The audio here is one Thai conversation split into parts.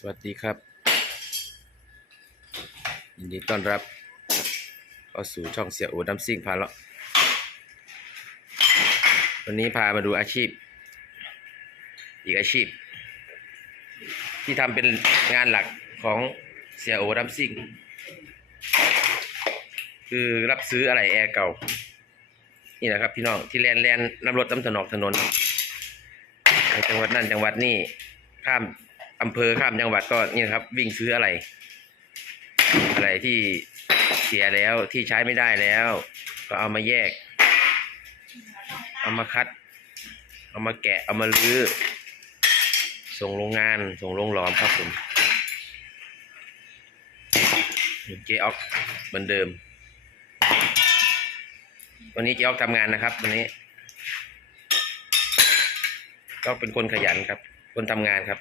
สวัสดีครับ ยินดีต้อนรับ เข้าสู่ช่องเสียโอดัมซิ่งพาเลาะวันนี้พามาดูอาชีพ อีกอาชีพ ที่ทำเป็นงานหลักของเสียโอดัมซิ่งคือรับซื้ออะไรแอร์เก่า นี่นะครับพี่น้องที่แลนแลนนำรถตำถนนถนนในจังหวัดนั่นจังหวัดนี่ข้าม อำเภอข้ามจังหวัดก็นี่นะครับ วิ่งซื้ออะไร อะไรที่เสียแล้วที่ใช้ไม่ได้แล้ว ก็เอามาแยก เอามาคัด เอามาแกะเอามาลื้อส่งโรงงานส่งโรงหลอมครับผมเจออกเหมือนเดิม วันนี้เจออกทำงานนะครับ วันนี้ ก็เป็นคนขยันครับ คนทำงานครับ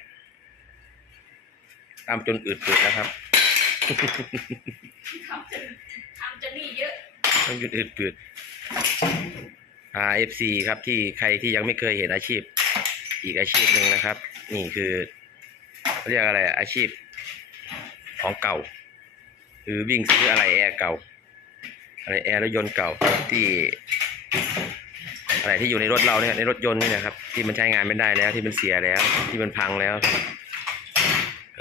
ตามจนอืดปืดนะครับทำจนทำจนนี่เยอะต้องหยุดอืดปืด RFC ครับที่ใครที่ยังไม่เคยเห็นอาชีพ อีกอาชีพหนึ่งนะครับ นี่คือเขาเรียกอะไรอะอาชีพของเก่า คือวิ่งซื้ออะไรแอร์เก่า อะไรแอร์รถยนต์เก่าที่ อะไรที่อยู่ในรถเราเนี่ยในรถยนต์นี่นะครับ ที่มันใช้งานไม่ได้แล้วที่มันเสียแล้ว ที่มันพังแล้วครับก็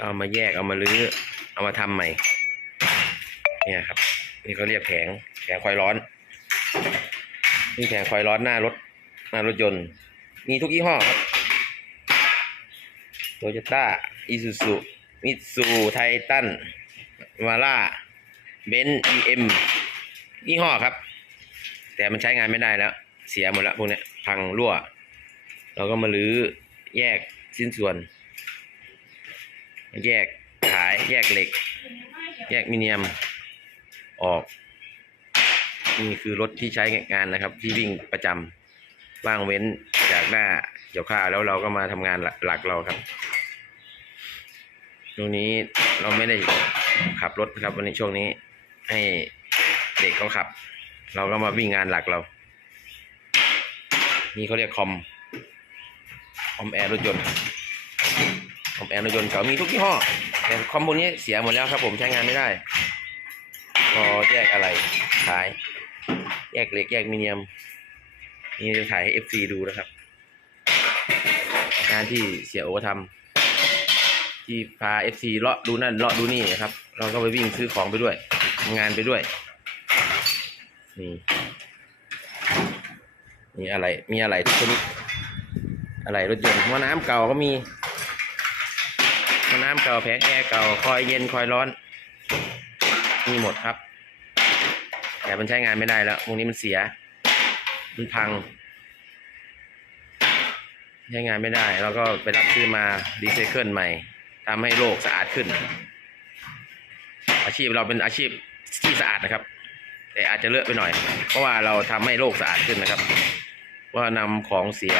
เอามาแยกเอามาลื้อ เอามาทำใหม่ เนี่ยครับ นี่เขาเรียกแผงแผงคอยร้อน นี่แผงคอยร้อนหน้ารถหน้ารถยนต์ มีทุกยี่ห้อครับโตโยต้าอิซูซุมิตซูไททันมาร่าเบนซ์อีเอ็มยี่ห้อครับ แต่มันใช้งานไม่ได้แล้ว เสียหมดแล้วพวกนี้พังรั่ว เราก็มาลื้อแยกชิ้นส่วน แยกขายแยกเหล็ก แยกมิเนียมออก นี่คือรถที่ใช้งานนะครับ ที่วิ่งประจำว่างเว้นจากหน้าเกี่ยวข้าวแล้วเราก็มาทำงานหลักเราครับช่วงนี้เราไม่ได้ขับรถนะครับ วันนี้ช่วงนี้ให้เด็กเขาขับ เราก็มาวิ่งงานหลักเรา นี่เขาเรียกคอม คอมแอร์รถยนต์ คอมแอร์รถยนต์เขามีทุกยี่ห้อแต่คอมพวกนี้เสียหมดแล้วครับ ผมใช้งานไม่ได้ก็แยกอะไรขาย แยกเหล็กแยกมิเนียม นี่จะถ่ายให้ FC ดูนะครับ งานที่เสียโอทำที่พา FC เลาะดูนั่นเลาะดูนี่นะครับ เราก็ไปวิ่งซื้อของไปด้วยทำงานไปด้วย นี่มีอะไร มีอะไรทุกชนิดอะไรรถยนต์หม้อน้ำเก่าก็มี น้ำเก่าแผงแอร์เก่าคอยเย็นคอยร้อนมีหมดครับ แต่มันใช้งานไม่ได้แล้ววกนี้มันเสีย มันพัง ใช้งานไม่ได้เราก็ไปรับซื้อมารีไซเคิลใหม่ทำให้โลกสะอาดขึ้น อาชีพเราเป็นอาชีพที่สะอาดนะครับ แต่อาจจะเลอะไปหน่อย เพราะว่าเราทำให้โลกสะอาดขึ้นนะครับ ว่านำของเสีย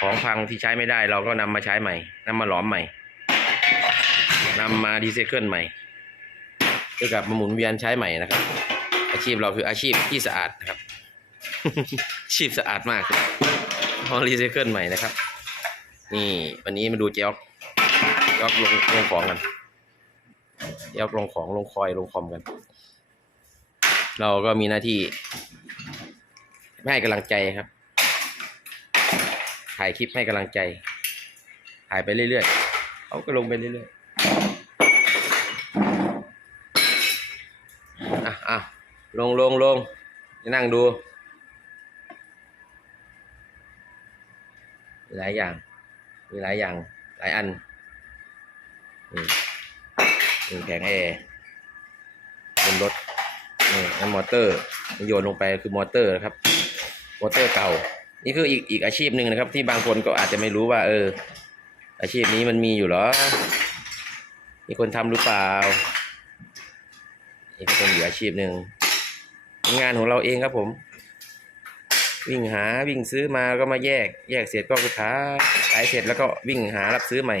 ของพังที่ใช้ไม่ได้ เราก็นำมาใช้ใหม่นำมาหลอมใหม่ นำมารีไซเคิลใหม่เพื่อกลับมาหมุนเวียนใช้ใหม่นะครับ อาชีพเราคืออาชีพที่สะอาดนะครับ อาชีพสะอาดมากพอรีไซเคิลใหม่นะครับ นี่วันนี้มาดูเจ๊อกเจ๊อกลงลงของกันเจ๊อกลงของลงคอยลงคอมกัน เราก็มีหน้าที่ให้กำลังใจครับ ถ่ายคลิปให้กำลังใจ ถ่ายไปเรื่อยๆเขาก็ลงไปเรื่อยๆ ลงลงลงนั่งดู หลายอย่าง มีหลายอย่าง หลายอันนี่แผงแอร์บนรถนี่นั่นมอเตอร์โยนลงไปคือมอเตอร์นะครับ มอเตอร์เก่า นี่คืออีกอีกอาชีพหนึ่งนะครับ ที่บางคนก็อาจจะไม่รู้ว่า เออ อาชีพนี้มันมีอยู่หรอ มีคนทำหรือเปล่า นี่ก็เป็นอีกอาชีพหนึ่ง งานของเราเองครับผม วิ่งหาวิ่งซื้อมาก็มาแยก แยกเสร็จก็ไปขายขายเสร็จแล้วก็วิ่งหารับซื้อใหม่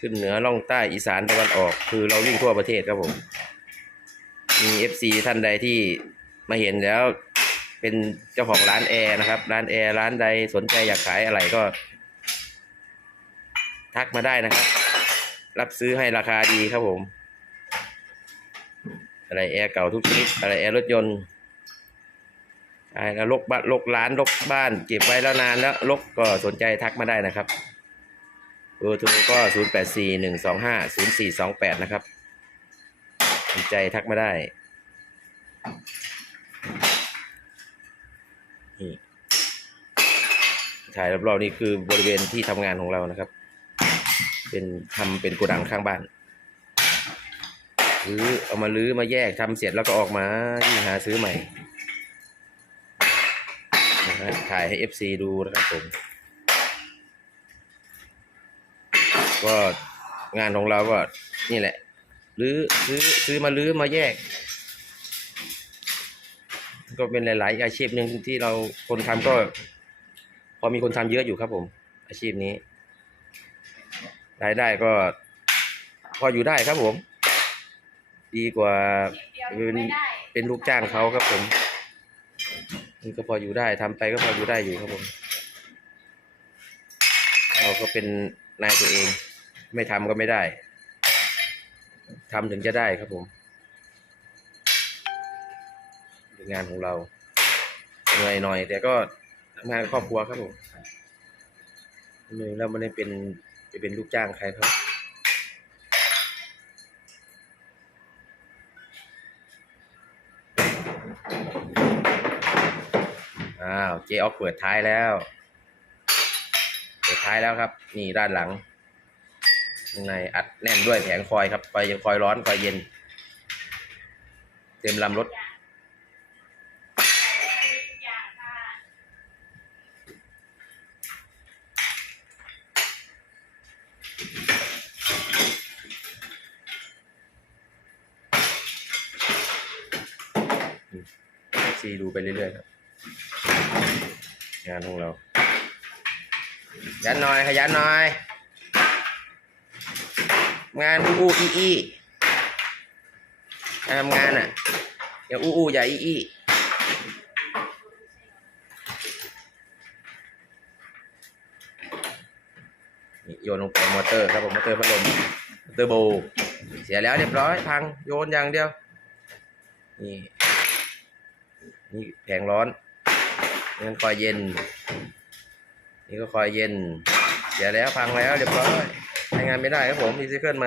ขึ้นเหนือล่องใต้อีสานตะวันออก คือเราวิ่งทั่วประเทศครับผม มีเอฟซีท่านใดที่มาเห็นแล้ว เป็นเจ้าของร้านแอร์นะครับ ร้านแอร์ร้านใดสนใจอยากขายอะไรก็ ทักมาได้นะครับ รับซื้อให้ราคาดีครับผม อะไรแอร์เก่าทุกชนิดอะไรแอร์รถยนต์อะไรแล้วลกบ้านลกร้านลกบ้านเก็บไว้แล้วนานแล้วลกก็สนใจทักมาได้นะครับเบอร์โทรก็ 0 8 4 1 2 5 0 4 2 8 นะครับสนใจทักมาได้นี่ถ่ายรอบๆนี่คือบริเวณที่ทำงานของเรานะครับ เป็นทำเป็นโกดังข้างบ้าน รือเอามาลื้อมาแยกทำเสร็จแล้วก็ออกมาที่หาซื้อใหม่นะฮะถ่ายให้ FC ดูนะครับผม ก็งานของเราก็นี่แหละลื้อซื้อซื้อมาลื้อมาแยก ก็เป็นหลาย ๆ อาชีพหนึ่งที่เราคนทำก็ พอมีคนทำเยอะอยู่ครับผม อาชีพนี้รายได้ก็ พออยู่ได้ครับผม ดีกว่าเดียวอยู่ไม่ได้เป็นลูกจ้างเขาครับผมนี่ก็พออยู่ได้ทำไปก็พออยู่ได้อยู่ครับผม เราก็เป็นนายตัวเอง ไม่ทำก็ไม่ได้ทำถึงจะได้ครับผมเป็นงานของเราเหนื่อยหน่อย แต่ก็ทำงานครอบครัวครับผมเหนื่อยแล้วไม่ได้เป็นจะเป็นลูกจ้างใครเขา เจออกเปิดท้ายแล้ว เปิดท้ายแล้วครับ นี่ด้านหลังข้างในอัดแน่นด้วยแผงคอยครับคอยยังคอยร้อนคอยเย็น เต็มลำรถซีดูไปเรื่อยๆครับ งานของเรา ยั นหน่อยขยันหน่อย งานอู้อู้อีอีการทำงานอะอย่าอู้อู้อย่าอีอีนี่โยนลงไปมอเตอร์ครับผมมอเตอร์พัดลมมอเตอร์โบเสียแล้วเรียบร้อยพังโยนอย่างเดียว นี่นี่แผงร้อนนี่คอยเย็น นี่ก็คอยเย็น เสียแล้วพังแล้วเรียบร้อยใช้งานไม่ได้ครับผมรีไซเคิลไหม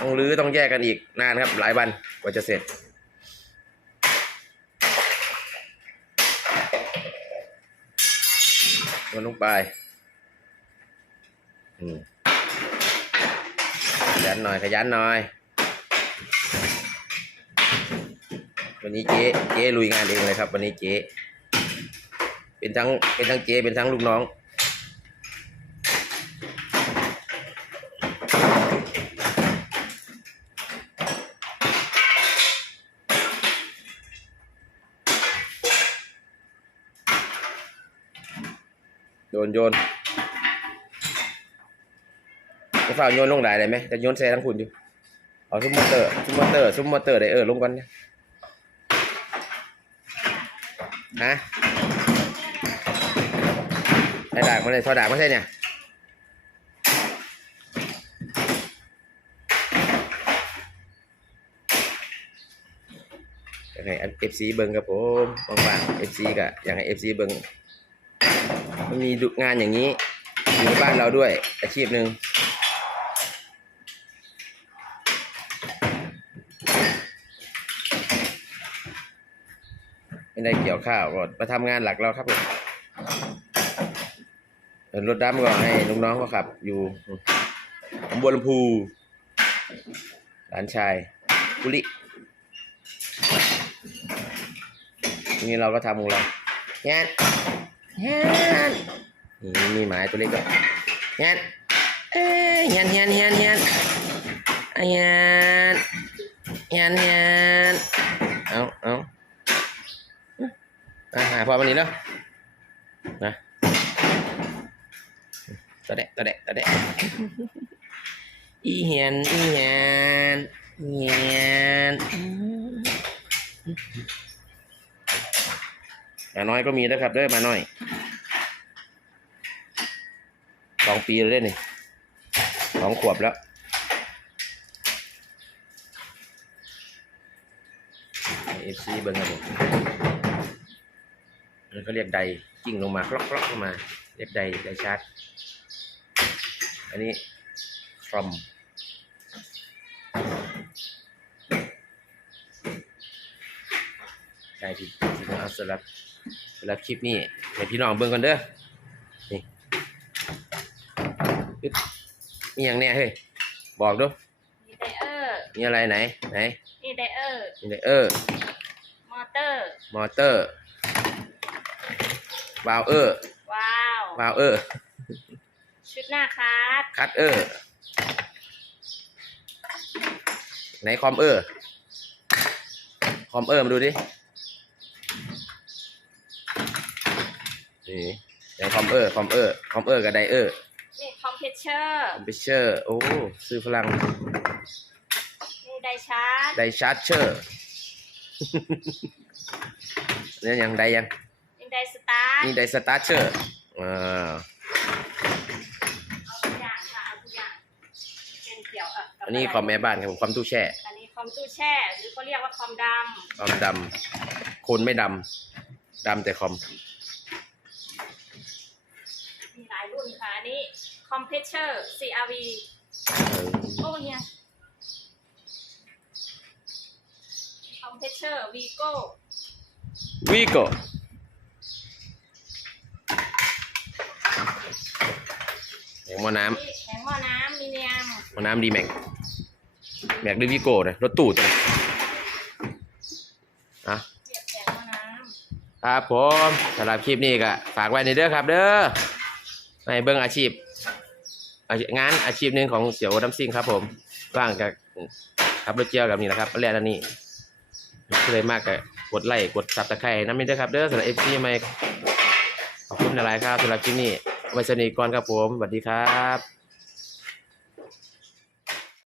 ต้องรื้อต้องแยกกันอีกนานครับ หลายวันกว่าจะเสร็จโยนลงไปอืมขยันหน่อยขยันหน่อยวันนี้เจ๊เจ๊ลุยงานเองเลยครับ วันนี้เจ๊ เป็นทั้งเป็นทั้งเจ๊เป็นทั้งลูกน้อง โยนโยนจะฝ่าโยนลงได้เลยไหมจะโยนแซ่ทั้งคุณอยู่เอาซุ้มมอเตอร์ซุ้มมอเตอร์ซุ้มมอเตอร์ได้เออลงกันเนี่ยฮะ อ้ดากมาเลยทอดากมาใช่เนี่ยอยากให้เอฟซีเบิ้งครับผมบางๆเอฟซีกะอยากให้เอฟซีเบิ้งมันมีงานอย่างนี้อยู่ในบ้านเราด้วย อาชีพหนึ่งไม่ได้เกี่ยวข้าวก็มาทำงานหลักเราครับผม รถดำก็ให้ลูกน้องเขาขับ อยู่หนองบัวลำพูหลานชายกุลินี่เราก็ทำของเรางนเฮียนนี่มีหมายตัวเล็กด้วยเฮียนเอ้ยเฮียนเฮียนเฮียนเฮียนอะเฮียนเฮียนเฮียนเอาเอาอะหาพอวันนี้แล้วนะ ตัวเด็กตัวเด็กตัวเด็กอีเฮียนอีเฮียนเฮียนหมาน้อยก็มีนะครับเด้อหมาน้อยสองปีแล้วได้นี่สองขวบแล้วเอฟซีเบิ้งครับผมมันเขาเรียกไดกิ้งลงมาคล็อกคลอกลงมา เรียกไดไดชาร์จ อันนี้ครอมใช่พี่พี่น้องเอาสำหรับสำหรับคลิปนี้ให้พี่น้องเบิ่งกันเด้อ นี่อึ๊บมีอย่างแน่เฮ้ย บอกดูมีไดเออร์มีอะไรไหน ไหนมีไดเออร์มีไดเออร์ มอเตอร์ มอเตอร์วาล์วเออร์ว้าววาล์วเออร์ ชุดหน้าคาร์ดคัตเออร์ไหนคอมเออร์คอมเออร์มาดูดินี่ไหนคอมเออร์คอมเออร์คอมเออร์กับไดเออร์นี่คอมเพชเชอร์คอมเพชเชอร์โอ้ซื้อฝรั่งนี่ไดชาร์จไดชาร์จเชอร์เนี่ยยังไดยังนี่ไดสตาร์ทนี่ไดสตาร์เชอร์อ่าเอาทุกอย่างค่ะเอาทุกอย่างเป็นเกี่ยวกับกับ อันนี้คอมแม่บ้านครับผมคอมตู้แช่อันนี้คอมตู้แช่หรือเขาเรียกว่าคอมดคอมดำคนไม่ดำดำแต่คอมำมีหลายรุ่นค่ะอันนี้คอมเพชเชอร์ CRV เออโอ้เนี่ยคอมเพชเชอร์วีโก้วีโก้ หงหม้อน้นี่แข็งหม้อน้ำมีเนียมำหม้อน้ำดีแม็กแม็กด้วยวีโก้นะรถตู้ตัวนี้อะ เสียบแข็งหม้อน้ครับผมสำหรับคลิปนี้ก็ฝากไว้ในเด้อครับ เด้อในเบิ้งอาชีพอาชีพงานอาชีพหนึ่งของเสี่ยวน้ำซิ่งครับ ผมว่างกับขับรถเจียวกับนี่แหละครับแล่นอันนี้ก็เลยมากกับกดไลค์กดซับตะไคร้น้ำมินเด้อครับ เด้อสำหรับเอฟซีใหม่ขอบคุณหลายๆครับสำหรับคลิปนี้ ไว้สนิทก่อนครับผมสวัสดีครับ